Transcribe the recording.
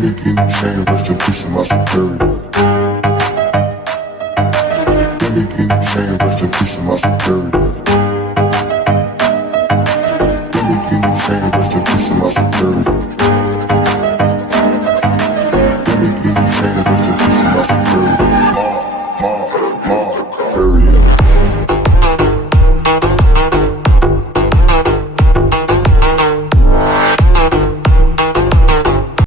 me get in chain, rest in peace to my superior. Let me get in chain, rest in peace to my superior. Let me get in chain, rest in peace to my superior.